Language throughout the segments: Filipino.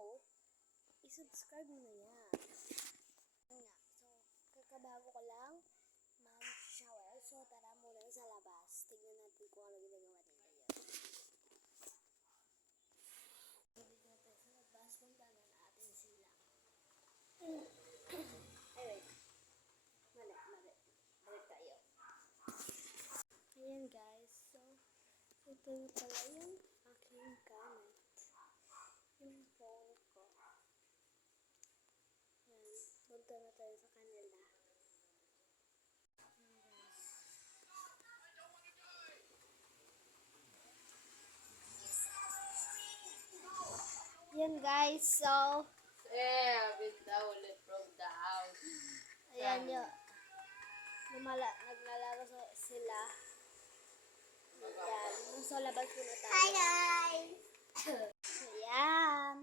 ko, i-subscribe mo na yan. Nga, so, kakabago ko lang mag-shower. So, tara muna sa labas. Tignan natin kung ano ginagawa nila yan. Dito natin sa labas, puntahan natin sila. Ay, wait. Mali. Balik tayo. Ayan guys, so, ito na pala yung aking gamit. Yung phone ko. Ayan, punta na tayo sa kanila. Ayan guys, so, ulit from the house. ayan yun. Naglalaro sila. Ayan, nasa labas muna tayo. Hi guys! Ayan.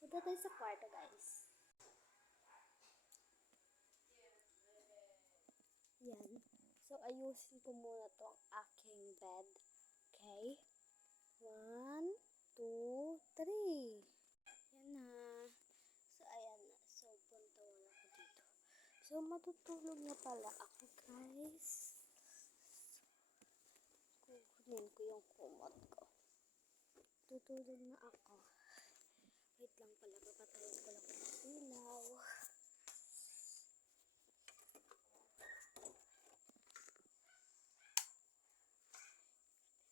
Punta tayo sa kwarto guys. Ayan. So, ayusin ko muna tong aking bed. Okay? 1, 2, 3. Ayan na. So, ayan na. So, punta wala ko dito. So, matutulog na pala ako, guys. Kukunin ko yung kumot ko. Tutulog na ako. Wait lang pala. Papatayin ko lang yung ilaw.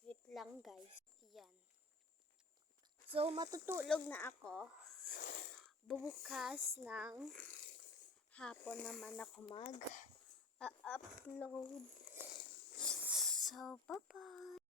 Wait lang, guys. Ayan. So, matutulog na ako. Bubukas ng hapon naman ako mag-upload. So, bye-bye!